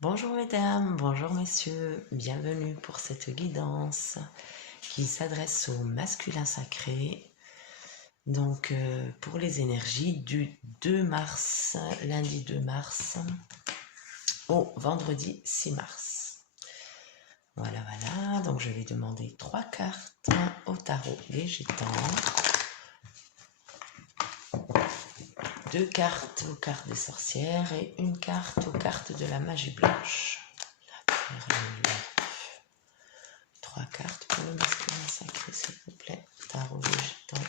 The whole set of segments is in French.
Bonjour mesdames, bonjour messieurs, bienvenue pour cette guidance qui s'adresse au masculin sacré. Donc pour les énergies du 2 mars, lundi 2 mars au vendredi 6 mars. Voilà, donc je vais demander 3 cartes au tarot végétant. 2 cartes aux cartes des sorcières et une carte aux cartes de la magie blanche. 3 cartes pour le masculin sacré, s'il vous plaît. Tarot végétant.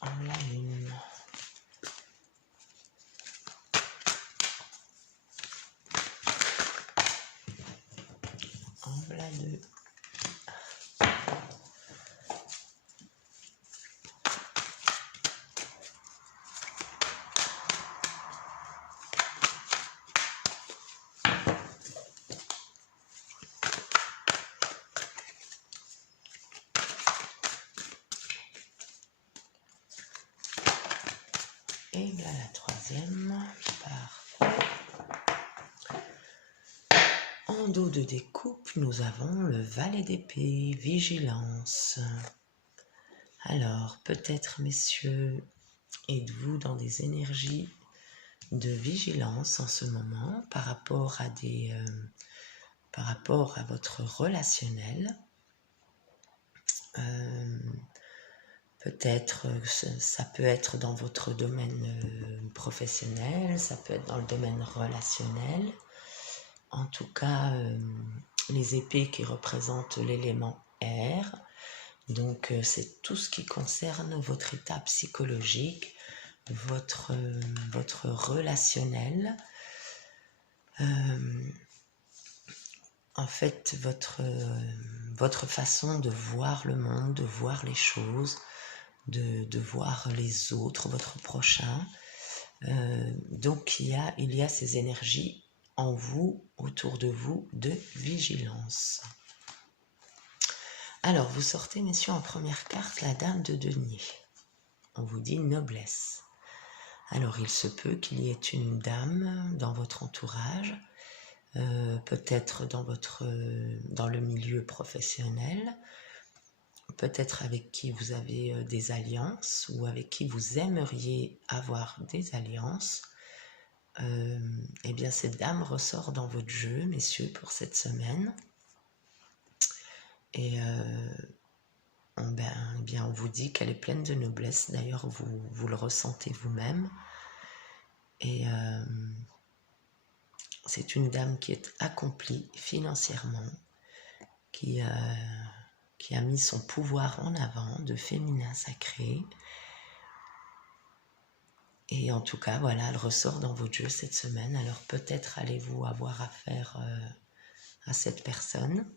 En la lune. En voilà 2. Et là la troisième, parfait. En dos de découpe, nous avons le valet d'épée, vigilance. Alors, peut-être, messieurs, êtes-vous dans des énergies de vigilance en ce moment par rapport à votre relationnel. Peut-être ça peut être dans votre domaine professionnel, ça peut être dans le domaine relationnel. En tout cas, les épées qui représentent l'élément air. Donc, c'est tout ce qui concerne votre état psychologique, votre relationnel. En fait, votre façon de voir le monde, de voir les choses, de voir les autres, votre prochain. Donc, il y a ces énergies en vous, autour de vous, de vigilance. Alors, vous sortez, messieurs, en première carte, la dame de denier. On vous dit noblesse. Alors, il se peut qu'il y ait une dame dans votre entourage, peut-être dans le milieu professionnel, peut-être avec qui vous avez des alliances ou avec qui vous aimeriez avoir des alliances. Eh bien, cette dame ressort dans votre jeu, messieurs, pour cette semaine. Et on vous dit qu'elle est pleine de noblesse. D'ailleurs, vous le ressentez vous-même. Et c'est une dame qui est accomplie financièrement, qui a mis son pouvoir en avant de féminin sacré. Et en tout cas, voilà, elle ressort dans votre jeu cette semaine. Alors peut-être allez-vous avoir affaire à cette personne.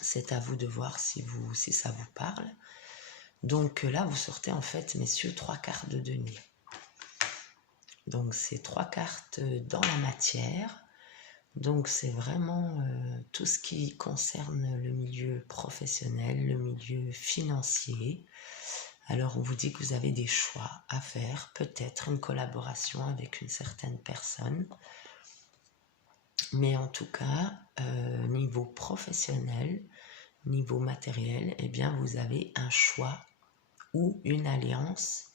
C'est à vous de voir si ça vous parle. Donc là, vous sortez en fait, messieurs, 3 cartes de denier. Donc c'est 3 cartes dans la matière. Donc c'est vraiment tout ce qui concerne le milieu professionnel, le milieu financier. Alors on vous dit que vous avez des choix à faire, peut-être une collaboration avec une certaine personne. Mais en tout cas, niveau professionnel, niveau matériel, eh bien vous avez un choix ou une alliance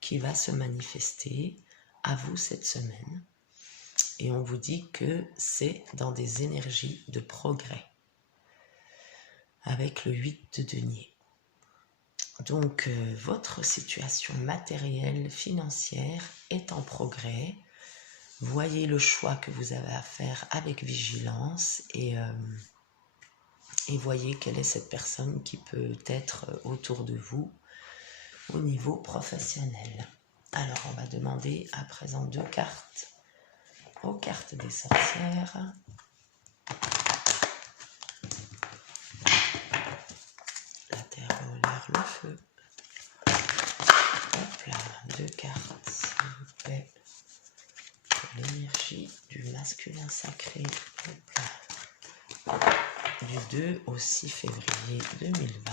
qui va se manifester à vous cette semaine. Et on vous dit que c'est dans des énergies de progrès, avec le 8 de denier. Donc, votre situation matérielle, financière est en progrès. Voyez le choix que vous avez à faire avec vigilance et voyez quelle est cette personne qui peut être autour de vous au niveau professionnel. Alors, on va demander à présent 2 cartes aux cartes des sorcières. La terre, l'air, le feu. Hop là, 2 cartes, s'il vous plaît, pour l'énergie du masculin sacré. Hop là. Du 2 au 6 février 2020.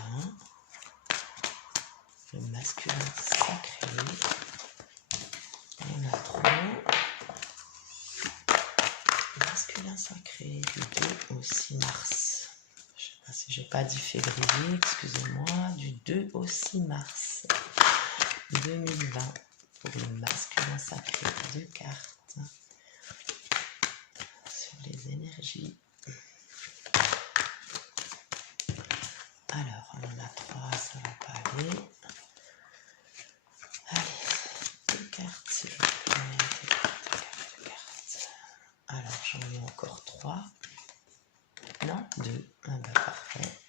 Le masculin sacré. Il y en a trop. au 6 mars. Je ne sais pas si j'ai pas dit février, excusez-moi, du 2 au 6 mars 2020 pour le masculin sacré. 2 cartes sur les énergies. Alors, on en a 3, ça va pas aller. Allez, 2 cartes s'il vous plaît. 2 cartes. Alors, j'en ai encore 3. Non, 2. Ah bah parfait.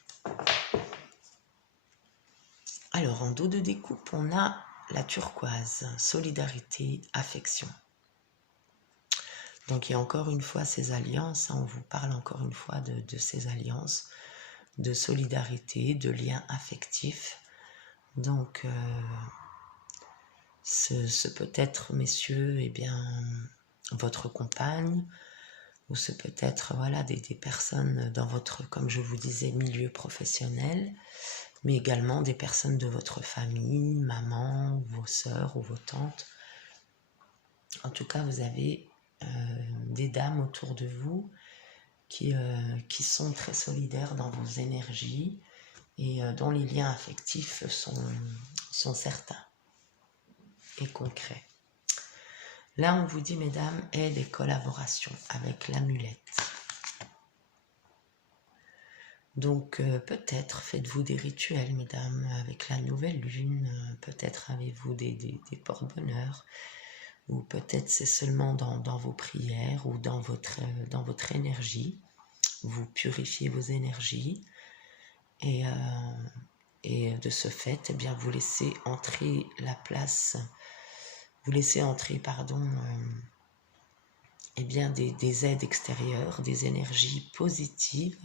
Alors, en dos de découpe, on a la turquoise, solidarité, affection. Donc, il y a encore une fois ces alliances, on vous parle encore une fois de ces alliances, de solidarité, de liens affectifs. Donc, ce peut être, messieurs, eh bien, votre compagne, ou ce peut être voilà, des personnes dans votre, comme je vous disais, milieu professionnel, mais également des personnes de votre famille, maman, ou vos sœurs ou vos tantes. En tout cas, vous avez des dames autour de vous qui sont très solidaires dans vos énergies et dont les liens affectifs sont certains et concrets. Là, on vous dit, mesdames, aide et collaboration avec l'amulette. Donc, peut-être faites-vous des rituels, mesdames, avec la nouvelle lune. Peut-être avez-vous des porte-bonheur. Ou peut-être c'est seulement dans vos prières ou dans votre énergie. Vous purifiez vos énergies. Et de ce fait, eh bien, vous laissez entrer eh bien, des aides extérieures, des énergies positives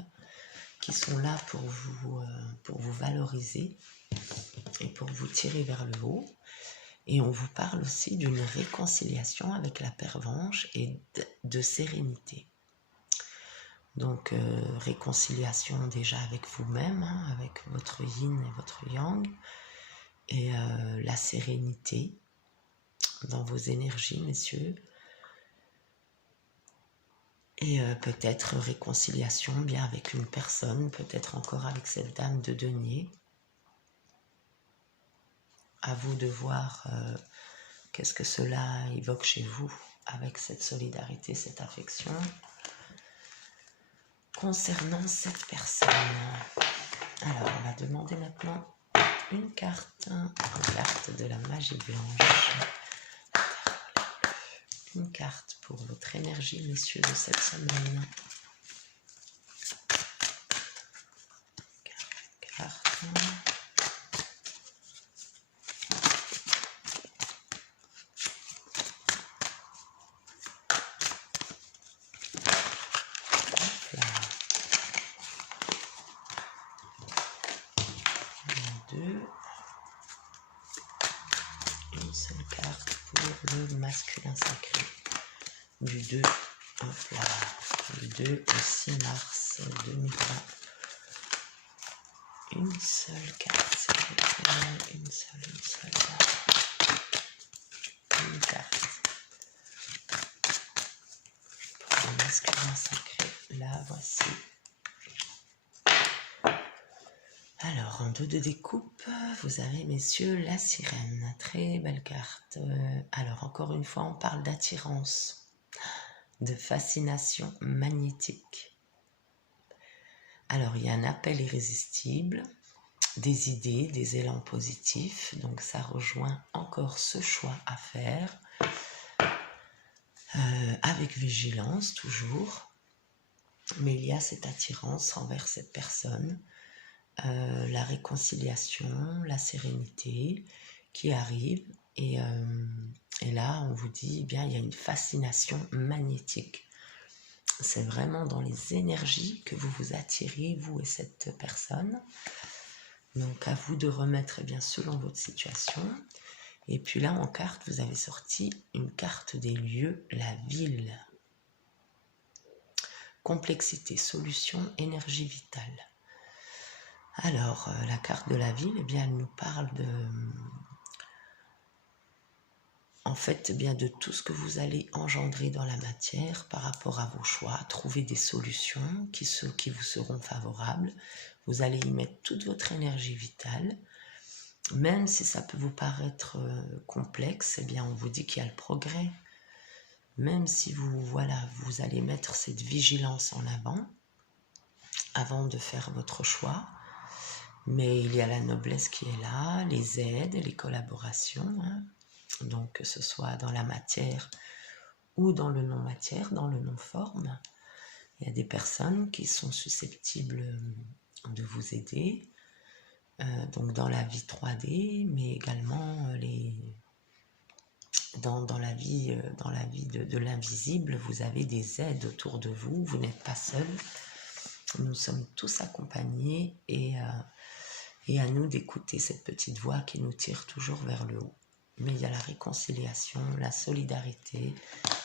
qui sont là pour vous valoriser et pour vous tirer vers le haut. Et on vous parle aussi d'une réconciliation avec la pervenche et de sérénité. Donc, réconciliation déjà avec vous-même, hein, avec votre yin et votre yang, et la sérénité dans vos énergies, messieurs. Et peut-être réconciliation bien avec une personne, peut-être encore avec cette dame de denier. À vous de voir qu'est-ce que cela évoque chez vous avec cette solidarité, cette affection. Concernant cette personne, alors on va demander maintenant une carte de la magie blanche. Une carte pour votre énergie, messieurs, de cette semaine. Carte. Une seule carte pour le masculin sacré du 2 du 2 au 6 mars 2020. Une seule carte, s'il vous plaît. Une seule carte. Une carte pour le masculin sacré. La voici. Alors, en dos de découpe, vous avez, messieurs, la sirène. Très belle carte. Alors, encore une fois, on parle d'attirance, de fascination magnétique. Alors, il y a un appel irrésistible, des idées, des élans positifs. Donc, ça rejoint encore ce choix à faire. Avec vigilance, toujours. Mais il y a cette attirance envers cette personne. La réconciliation, la sérénité qui arrive et là on vous dit eh bien il y a une fascination magnétique. C'est vraiment dans les énergies que vous vous attirez, vous et cette personne. Donc à vous de remettre eh bien selon votre situation. Et puis là en carte vous avez sorti une carte des lieux, la ville. Complexité, solution, énergie vitale. Alors, la carte de la ville, eh bien, elle nous parle en fait, eh bien de tout ce que vous allez engendrer dans la matière par rapport à vos choix, trouver des solutions qui vous seront favorables. Vous allez y mettre toute votre énergie vitale. Même si ça peut vous paraître complexe, eh bien on vous dit qu'il y a le progrès. Même si vous allez mettre cette vigilance en avant de faire votre choix. Mais il y a la noblesse qui est là, les aides, les collaborations, hein. Donc que ce soit dans la matière ou dans le non-matière, dans le non-forme. Il y a des personnes qui sont susceptibles de vous aider, donc dans la vie 3D, mais également dans la vie de l'invisible, vous avez des aides autour de vous, vous n'êtes pas seul. Nous sommes tous accompagnés et à nous d'écouter cette petite voix qui nous tire toujours vers le haut. Mais il y a la réconciliation, la solidarité,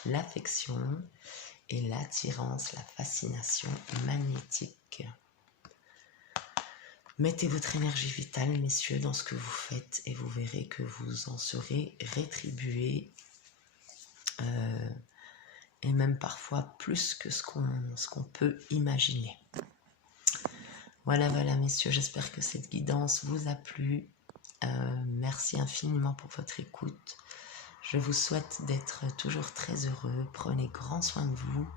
l'affection et l'attirance, la fascination magnétique. Mettez votre énergie vitale, messieurs, dans ce que vous faites et vous verrez que vous en serez rétribués et même parfois plus que ce qu'on peut imaginer. Voilà, messieurs, j'espère que cette guidance vous a plu. Merci infiniment pour votre écoute. Je vous souhaite d'être toujours très heureux. Prenez grand soin de vous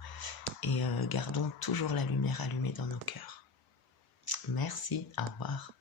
et gardons toujours la lumière allumée dans nos cœurs. Merci, au revoir.